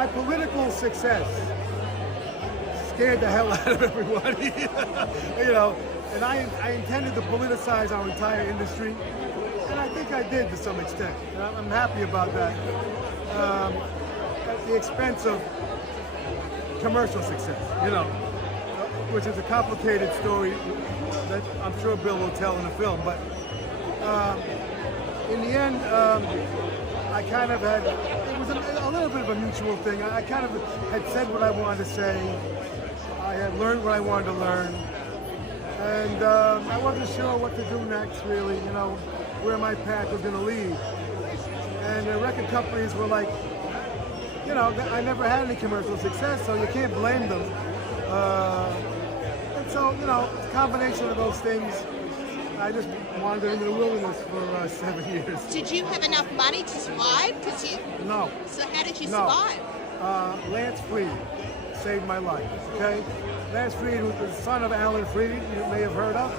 my political success scared the hell out of everybody. You know, and I intended to politicize our entire industry, and I think I did to some extent. And I'm happy about that. At the expense of commercial success, you know, which is a complicated story that I'm sure Bill will tell in the film. But in the end, I kind of had, it was a little bit of a mutual thing. I kind of had said what I wanted to say. I had learned what I wanted to learn. And I wasn't sure what to do next, really, you know, where my path was going to lead. And the record companies were like, you know, I never had any commercial success, so you can't blame them. And so, you know, a combination of those things, I just wandered into the wilderness for 7 years. Did you have enough money to survive? No. So how did you survive? Lance Freed saved my life, okay? Lance Freed was the son of Alan Freed, you may have heard of.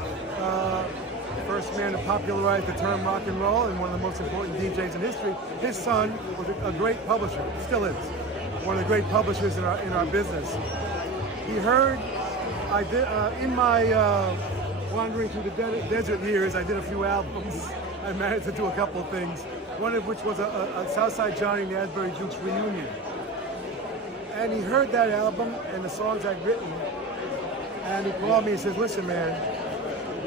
First man to popularize the term rock and roll and one of the most important DJs in history. His son was a great publisher, still is, one of the great publishers in our business. He heard, I did, in my wandering through the desert years, I did a few albums. I managed to do a couple of things, one of which was a Southside Johnny and the Asbury Jukes reunion. And he heard that album and the songs I'd written, and he called me and says, listen, man,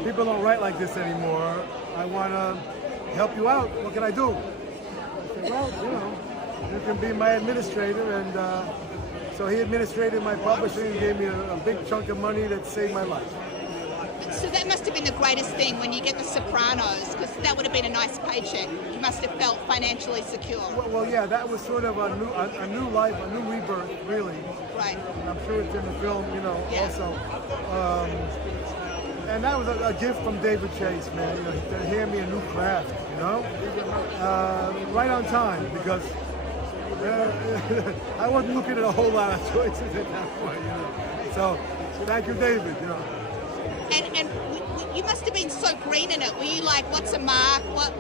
people don't write like this anymore. I want to help you out. What can I do? I said, well, you know, you can be my administrator. And so he administrated my publishing and gave me a big chunk of money that saved my life. So that must have been the greatest thing when you get The Sopranos, because that would have been a nice paycheck. You must have felt financially secure. Well, yeah, that was sort of a new life, a new rebirth, really. Right. And I'm sure it's in the film, you know, yeah. Also. And that was a gift from David Chase, man, you know, to hand me a new craft, you know? Right on time, because I wasn't looking at a whole lot of choices at that point, you know? So thank you, David, you know. And you must have been so green in it. Were you like, what's a mark? What?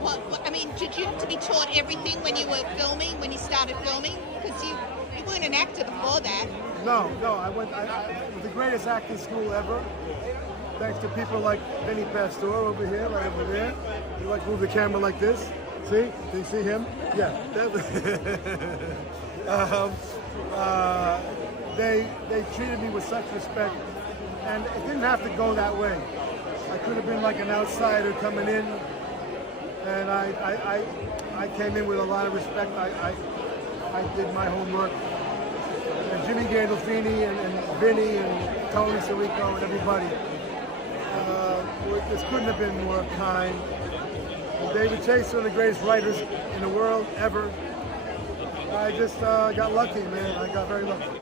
I mean, did you have to be taught everything when you were filming, when you started filming? Because you weren't an actor before that. No, I it was the greatest acting school ever. Thanks to people like Benny Pastor over here, right over there. You like move the camera like this. See? Do you see him? Yeah. They treated me with such respect, and it didn't have to go that way. I could have been like an outsider coming in, and I came in with a lot of respect. I did my homework. And Jimmy Gandolfini and Vinny and Tony Sirico and everybody. This couldn't have been more kind. David Chase, one of the greatest writers in the world ever. I just got lucky, man. I got very lucky.